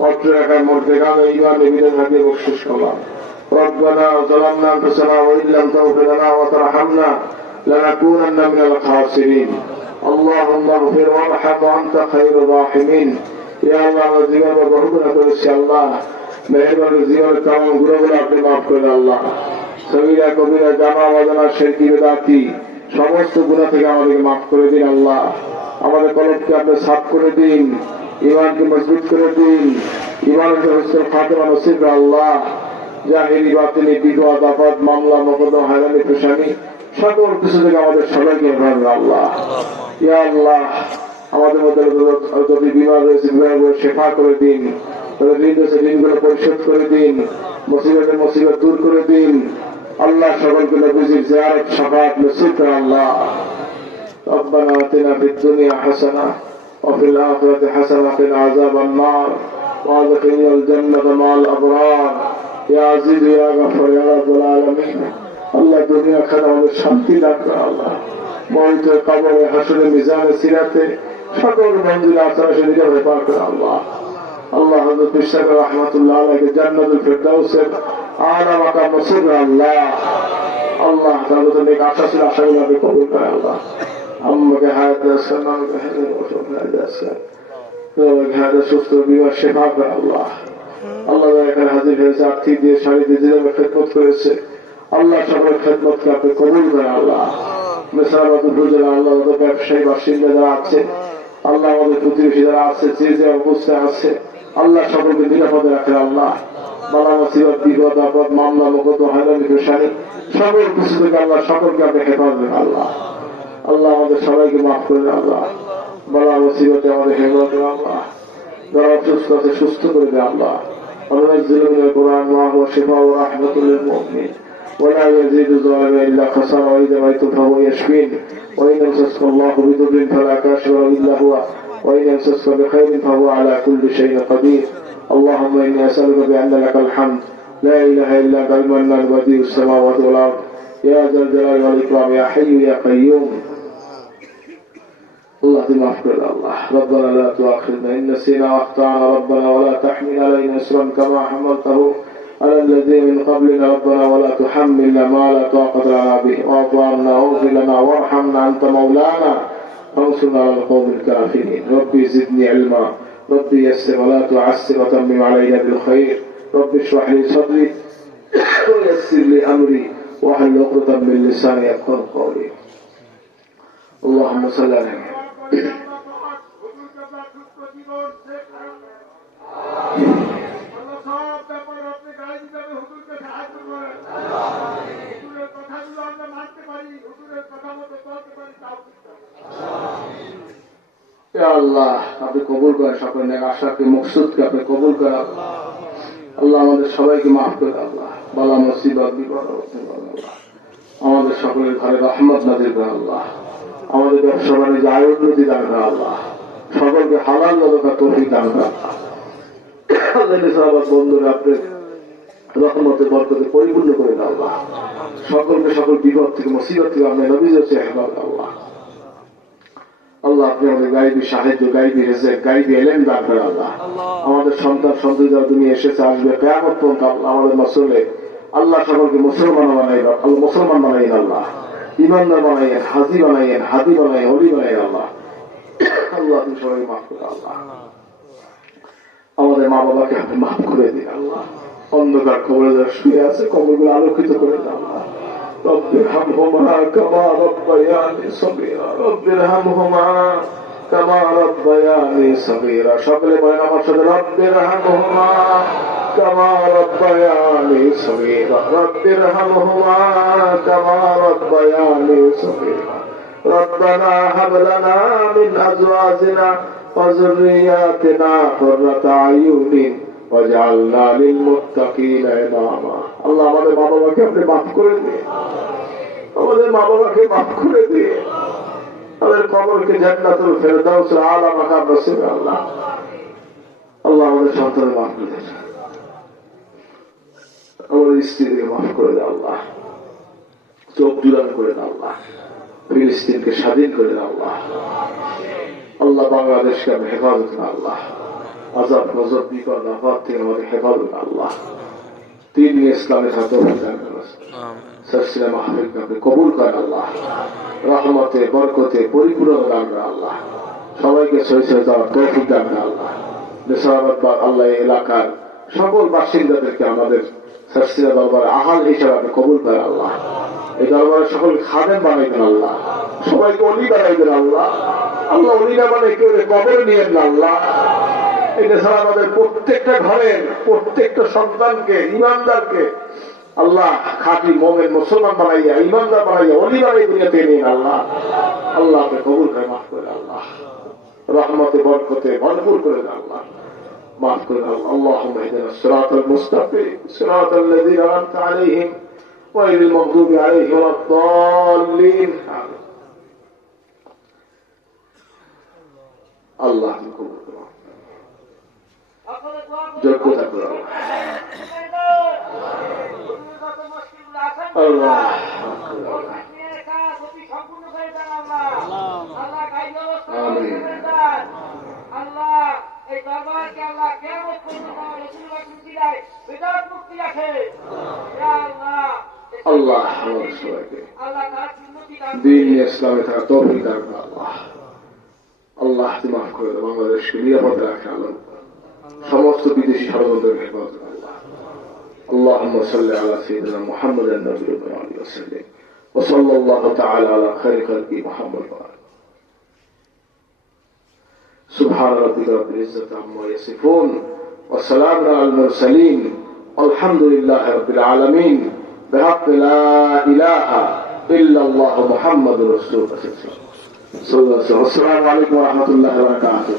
অত্র এলাকার মধ্যে গ্রামে ইমানে বিধান হাতে বকশিশ করলাম। ربنا ظلمنا انفسنا وان لم تغفر لنا وترحمنا لنكونن من الخاسرين اللهم اغفر وارحم وانت خير الراحمين يا الله জীবন বহুগুণ করেছি আল্লাহ মেহেরবানি জীবনের तमाम গুনাহগুলো আপনি maaf করে আল্লাহ সগীরা কবিরা জানা অজানা শিরকি বিদআতি সমস্ত গুনাহ থেকে আমাদেরকে maaf করে দিন আল্লাহ আমাদের কলবকে আপনি সাফ করে দিন ঈমানকে মজবুত করে দিন ঈমানের হুসনুল খাতিমা নসিব আল্লাহ জাহিলি বাতিনি বিবাদ আপাত মামলা মোকদ্দমা হারানি পেশানি সকল কিছু থেকে আমাদের সবাইকে হেফাজত আল্লাহ ইয়া আল্লাহ আমাদের মধ্যে যদি বিমার রয়েছে বিমারগুলো শেফা করে দিন তাদের ঋণ রয়েছে ঋণগুলো পরিশোধ করে দিন মুসিবতের মুসিবত দূর করে দিন আল্লাহ সকলকে নবীজির জিয়ারত শাফাআত নসিব করে আল্লাহ ربنا آتنا في الدنيا حسنة وفي الآخرة حسنة وقنا عذاب النار وادخلنا الجنة مع الأبرار يا عزيز يا غفور يا رب العالمين আল্লাহ দুনিয়া খানা আমাদের শান্তি দান করে আল্লাহ মরিত কবরে হাসরে মিজানে সিরাতে সকল মঞ্জিল আসারে নিরাপদে পার করে আল্লাহ আল্লাহ হযরত বিশাক রাহমাতুল্লাহ আলাইহি জান্নাতুল ফিরদাউসের আলা মাকাম নসিব আল্লাহ আল্লাহ তাআলা নেক আশা ছিল আশাগুলো আপনি কবুল করে আল্লাহ আমাকে হায়াত দান আমাকে হায়াত দান হায়াত সুস্থ বিবাহ শেফা করে আল্লাহ আল্লাহ এখানে হাজির হয়েছে আর্থিক দিয়ে শাড়ি দিয়ে যেভাবে খেদমত করেছে আল্লাহ সকলের খেদমতকে আপনি কবুল করেন আল্লাহ মেসারাবাদ উপজেলা আল্লাহ ব্যবসায়ী বাসিন্দা যারা আছে আল্লাহ আমাদের প্রতিবেশী যারা আছে যে যে অবস্থায় আছে আল্লাহ সকলকে নিরাপদে রাখেন আল্লাহ বালা মুসিবত বিপদ আপদ মামলা মোকদ্দমা হারানি পেশানি সকল কিছু থেকে আল্লাহ সকলকে আপনি হেফাজত করেন আল্লাহ আল্লাহ আমাদের সবাইকে মাফ করেন আল্লাহ বালা মুসিবতে আমাদের হেফাজত করেন আল্লাহ যারা অসুস্থ আছে সুস্থ করে দেয় আল্লাহ وننزل من القرآن ما هو شفاء ورحمة للمؤمنين ولا يزيد الظالم إلا خسارة وإذا ميت فهو يشفين وإن يمسسك الله بضر فلا كاشف له إلا هو وإن يمسسك بخير فهو على كل شيء قدير اللهم إني أسألك بأن لك الحمد لا إله إلا أنت المنان بديع السماوات والأرض يا ذا الجلال والإكرام يا حي يا قيوم الله معاف كل الله ربنا لا تؤاخذنا إن نسينا واخطأنا ربنا ولا تحمل علينا إصرا كما حملته على الذين من قبلنا ربنا ولا تحملنا ما لا طاقة لنا به واعف عنا واغفر لنا وارحمنا أنت مولانا وانصرنا على القوم الكافرين ربي زدني علما ربي يسر ولا تعسر وتمم علينا بالخير ربي اشرح لي صدري ويسر لي أمري واحلل عقدة من لساني يفقهوا قولي اللهم صل على আল্লাহ আপনি কবুল করেন সকলের আশাকে মকসুদকে আপনি কবুল করেন আল্লাহ আমাদের সবাইকে মাফ করে আল্লাহ বালা মুসিবত বিপদ আমাদের সকলের ঘরে রহমত নাজিল করে আল্লাহ আমাদের ব্যবসা বাণিজ্য আয় উন্নতি দান করে আল্লাহ সকলকে হালাল রোজগার তৌফিক দান করে আল্লাহ বন্ধুরা আপনি রহমতের বরকতে পরিপূর্ণ করে দাও আল্লাহ সকলকে সকল বিপদ থেকে মুসিবত থেকে আপনি নবীজ আল্লাহ আল্লাহ আপনি আমাদের গাইবি সাহায্য গাইবি রিজক গাইবি ইলম দান করে আল্লাহ আমাদের সন্তান সন্ততি যারা দুনিয়া এসেছে আসবে কিয়ামত পর্যন্ত আল্লাহ আমাদের মাসুলে আল্লাহ সকলকে মুসলমান বানাইন আল্লাহ মুসলমান বানাইন আল্লাহ ইমানদার বানাইন হাজি বানাইন হাদি বানাইন হলি বানাইন আল্লাহ আল্লাহ আপনি সবাইকে মাফ করে আল্লাহ আমাদের মা বাবাকে আপনি মাফ করে দিন আল্লাহ অন্ধকার কবরে যারা শুয়ে আছে কবরগুলো আলোকিত করে দিন আল্লাহ رب ارحمهما كما ربياني صغيرا رب ارحمهما كما ربياني صغيرا সকলে বলেন আমার সাথে رب ارحمهما كما ربياني صغيرا رب ارحمهما كما ربياني صغيرا ربنا هب لنا من ازواجنا وذرياتنا قرة اعين وجعلنا للمتقين اماما আল্লাহ আমাদের মা বাবাকে আপনি মাফ করে দিন আমাদের মা বাবাকে মাফ করে দিন আমাদের কবরকে জান্নাতুল ফেরদাউসের আলা মাকাম নসিব আল্লাহ আল্লাহ আমাদের সন্তানদের মাফ করে দিন আমাদের স্ত্রীকে মাফ করে দেন আল্লাহ চোখ জুড়ান করে দেন আল্লাহ ফিলিস্তিনকে স্বাধীন করে দেন আল্লাহ আল্লাহ বাংলাদেশকে আপনি হেফাজত করেন আল্লাহ আযাব গজব বিপদ আপদ থেকে আমাদের হেফাজত আল্লাহ তিন ইসলামে থাকতে সিলসিলা মাহফিলকে আপনি কবুল করেন আল্লাহ, রহমতে বরকতে পরিপূর্ণ দান করেন আল্লাহ, সবাইকে সহি সহি যাওয়ার তৌফিক দান করেন আল্লাহ। নেশাবাদ আল্লাহ এলাকার সকল বাসিন্দাদেরকে আমাদের সিলসিলা দরবারে আহাল হিসেবে আপনি কবুল করেন আল্লাহ। এই দরবারে সকল খাদেম বানাইবেন আল্লাহ, সবাইকে অলি বানাইবেন আল্লাহ। আল্লাহ অলিরা মানে কেউ কবরে নিয়েন না আল্লাহ। এটা ছাড়া আমাদের প্রত্যেকটা ঘরের প্রত্যেকটা সন্তানকে ইমানদারকে আল্লাহ খাঁটি মোমেন মুসলমান বানাইয়া ইমানদার বানাইয়া অলি বানাই দুনিয়াতে নিন আল্লাহ। আল্লাহকে কবুল করে মাফ করে আল্লাহ, রহমতে বরকতে ভরপুর করে আল্লাহ, মাফ করে আল্লাহ। আল্লাহুম্মা ইহদিনা সিরাতাল মুস্তাকিম সিরাতাল লাযীনা আন'আমতা আলাইহিম গায়রিল মাগদুবি আলাইহিম ওয়ালাদ-দাল্লিন। আল্লাহ কবুল করুন, যোগ্যতা করুন আল্লাহ। আল্লাহ আমাদের সবাইকে দ্বীন ইসলামে থাকা তৌফিক দান করুন আল্লাহ। আল্লাহ মাফ করে দেন, বাংলাদেশকে নিরাপদে রাখেন আল্লাহ, সমস্ত বিদেশি ষড়যন্ত্রের হেফাজত আল্লাহ। اللهم صل على سيدنا محمد النبي عليه وسلم وصلى الله تعالى على خير خلقه محمد وآله. سبحان ربك رب العزة عما يصفون وسلام على المرسلين والحمد لله رب العالمين بحق لا إله إلا الله محمد رسول الله صلى الله عليه وسلم. السلام عليكم ورحمة الله وبركاته.